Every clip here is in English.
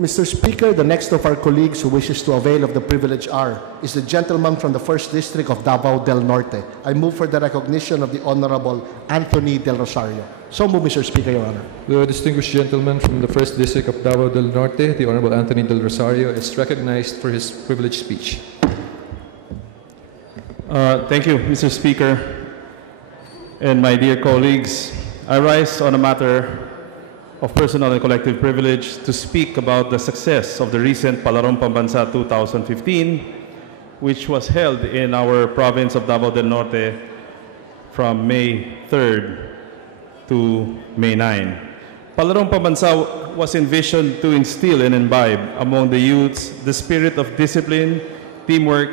Mr. Speaker, the next of our colleagues who wishes to avail of the privilege is the gentleman from the 1st District of Davao del Norte. I move for the recognition of the Honorable Anthony Del Rosario. So move, Mr. Speaker, Your Honor. The distinguished gentleman from the 1st District of Davao del Norte, the Honorable Anthony Del Rosario, is recognized for his privileged speech. Thank you, Mr. Speaker. And my dear colleagues, I rise on a matter of personal and collective privilege to speak about the success of the recent Palarong Pambansa 2015, which was held in our province of Davao del Norte from May 3rd to May 9. Palarong Pambansa was envisioned to instill and imbibe among the youths the spirit of discipline, teamwork,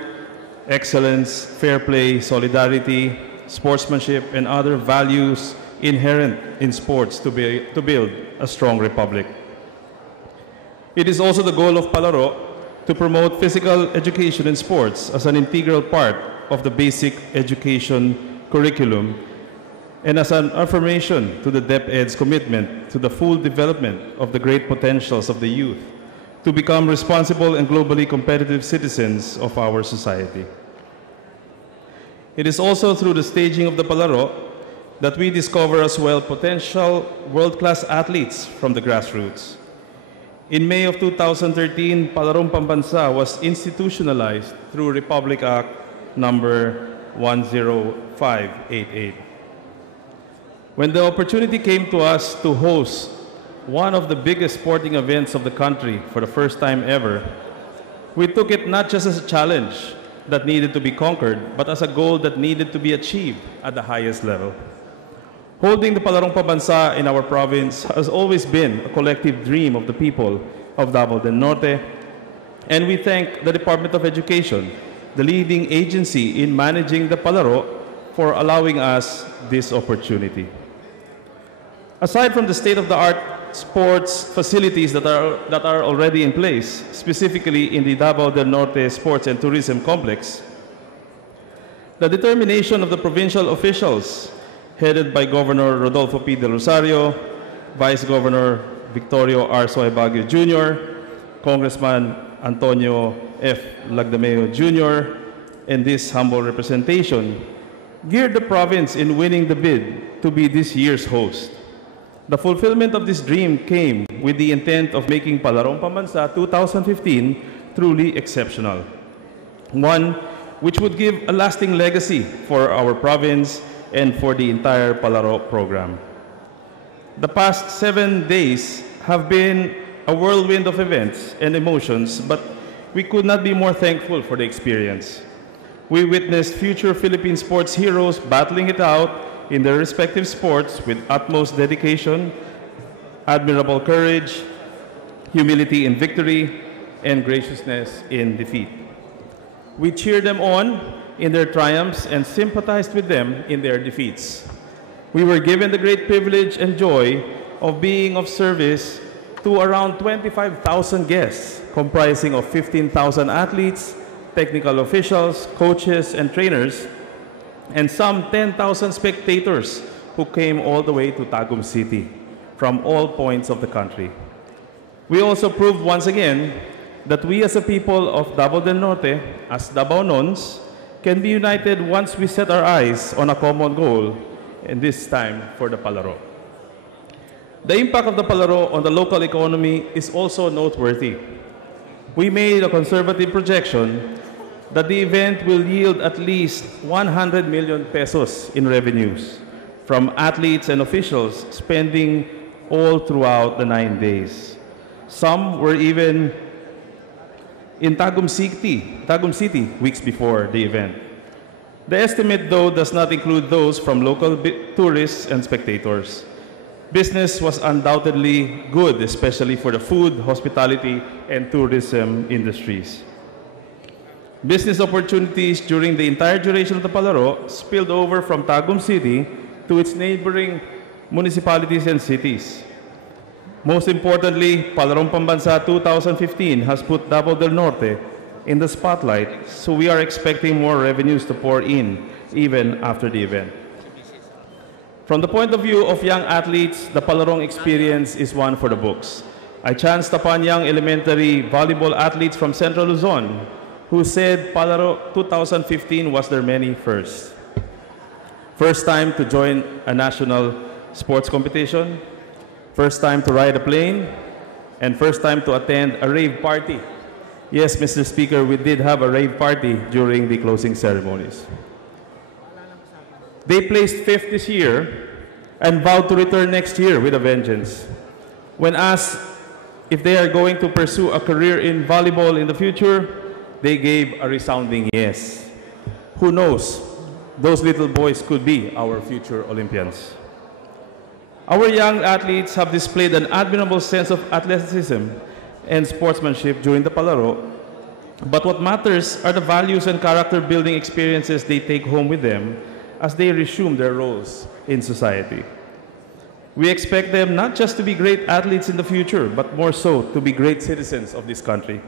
excellence, fair play, solidarity, sportsmanship, and other values inherent in sports to build a strong republic. It is also the goal of Palaro to promote physical education in sports as an integral part of the basic education curriculum and as an affirmation to the DepEd's commitment to the full development of the great potentials of the youth to become responsible and globally competitive citizens of our society. It is also through the staging of the Palaro that we discover as well potential world-class athletes from the grassroots. In May of 2013, Palarong Pambansa was institutionalized through Republic Act number 10588. When the opportunity came to us to host one of the biggest sporting events of the country for the first time ever, we took it not just as a challenge that needed to be conquered, but as a goal that needed to be achieved at the highest level. Holding the Palarong Pambansa in our province has always been a collective dream of the people of Davao del Norte, and we thank the Department of Education, the leading agency in managing the Palaro, for allowing us this opportunity. Aside from the state-of-the-art sports facilities that are already in place, specifically in the Davao del Norte Sports and Tourism Complex, the determination of the provincial officials headed by Governor Rodolfo P. Del Rosario, Vice Governor Victorio R. Soy Baguio Jr., Congressman Antonio F. Lagdameo Jr., and this humble representation geared the province in winning the bid to be this year's host. The fulfillment of this dream came with the intent of making Palarong Pambansa 2015 truly exceptional, one which would give a lasting legacy for our province and for the entire Palaro program. The past 7 days have been a whirlwind of events and emotions, but we could not be more thankful for the experience. We witnessed future Philippine sports heroes battling it out in their respective sports with utmost dedication, admirable courage, humility in victory, and graciousness in defeat. We cheered them on in their triumphs and sympathized with them in their defeats. We were given the great privilege and joy of being of service to around 25,000 guests, comprising of 15,000 athletes, technical officials, coaches, and trainers, and some 10,000 spectators who came all the way to Tagum City from all points of the country. We also proved once again that we as a people of Davao del Norte, as Dabaonons, can be united once we set our eyes on a common goal, and this time for the Palaro. The impact of the Palaro on the local economy is also noteworthy. We made a conservative projection that the event will yield at least 100 million pesos in revenues from athletes and officials spending all throughout the 9 days. Some were even in Tagum City weeks before the event. The estimate, though, does not include those from local tourists and spectators. Business was undoubtedly good, especially for the food, hospitality, and tourism industries. Business opportunities during the entire duration of the Palaro spilled over from Tagum City to its neighboring municipalities and cities. Most importantly, Palarong Pambansa 2015 has put Davao del Norte in the spotlight, so we are expecting more revenues to pour in even after the event. From the point of view of young athletes, the Palarong experience is one for the books. I chanced upon young elementary volleyball athletes from Central Luzon who said Palarong 2015 was their many first. First time to join a national sports competition, first time to ride a plane, and first time to attend a rave party. Yes, Mr. Speaker, we did have a rave party during the closing ceremonies. They placed fifth this year and vowed to return next year with a vengeance. When asked if they are going to pursue a career in volleyball in the future, they gave a resounding yes. Who knows? Those little boys could be our future Olympians. Our young athletes have displayed an admirable sense of athleticism and sportsmanship during the Palarong. But what matters are the values and character-building experiences they take home with them as they resume their roles in society. We expect them not just to be great athletes in the future, but more so to be great citizens of this country.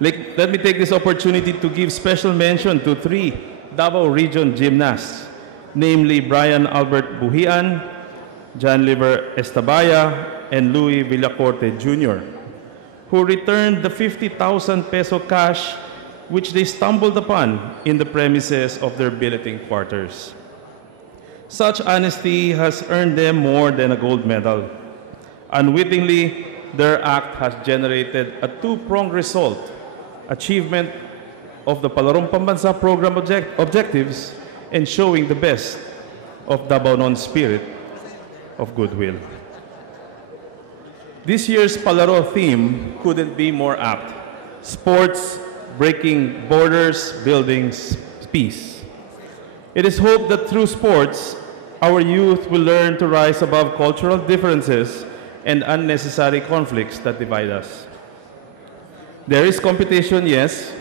Let me take this opportunity to give special mention to 3 Davao Region gymnasts, namely Brian Albert Buhian, John Liver Estabaya, and Louis Villacorte Jr., who returned the 50,000 peso cash which they stumbled upon in the premises of their billeting quarters. Such honesty has earned them more than a gold medal. Unwittingly, their act has generated a two-pronged result: achievement of the Palarong Pambansa program objectives and showing the best of Dabaonon spirit of goodwill. This year's Palarong theme couldn't be more apt: sports, breaking borders, building peace. It is hoped that through sports, our youth will learn to rise above cultural differences and unnecessary conflicts that divide us. There is competition, yes,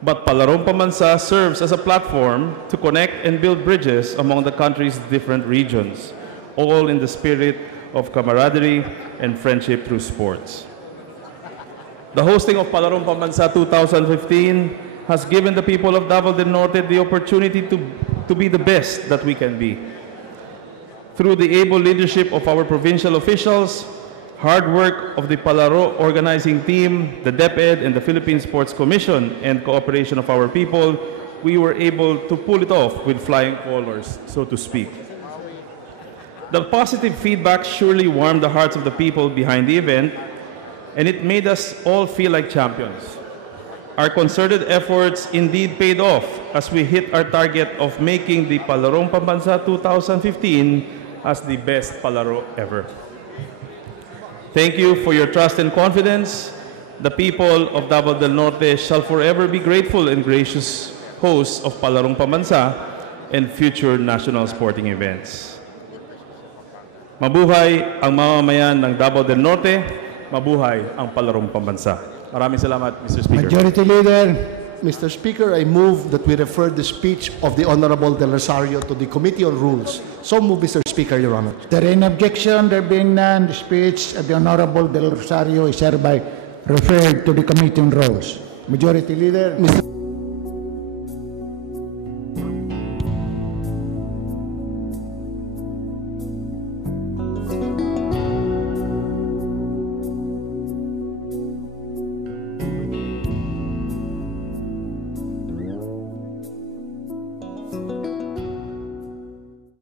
but Palarong Pambansa serves as a platform to connect and build bridges among the country's different regions, all in the spirit of camaraderie and friendship through sports. The hosting of Palarong Pambansa 2015 has given the people of Davao del Norte the opportunity to be the best that we can be. Through the able leadership of our provincial officials, hard work of the Palarong organizing team, the DepEd, and the Philippine Sports Commission, and cooperation of our people, we were able to pull it off with flying colors, so to speak. The positive feedback surely warmed the hearts of the people behind the event, and it made us all feel like champions. Our concerted efforts indeed paid off as we hit our target of making the Palarong Pambansa 2015 as the best Palarong ever. Thank you for your trust and confidence. The people of Davao del Norte shall forever be grateful and gracious hosts of Palarong Pambansa and future national sporting events. Mabuhay ang mamamayan ng Davao del Norte. Mabuhay ang Palarong Pambansa. Maraming salamat, Mr. Speaker. Majority Leader. Mr. Speaker, I move that we refer the speech of the Honorable Del Rosario to the Committee on Rules. So move, Mr. Speaker, Your Honor. There in objection, there being none, the speech of the Honorable Del Rosario is hereby referred to the Committee on Rules. Majority Leader. Mr.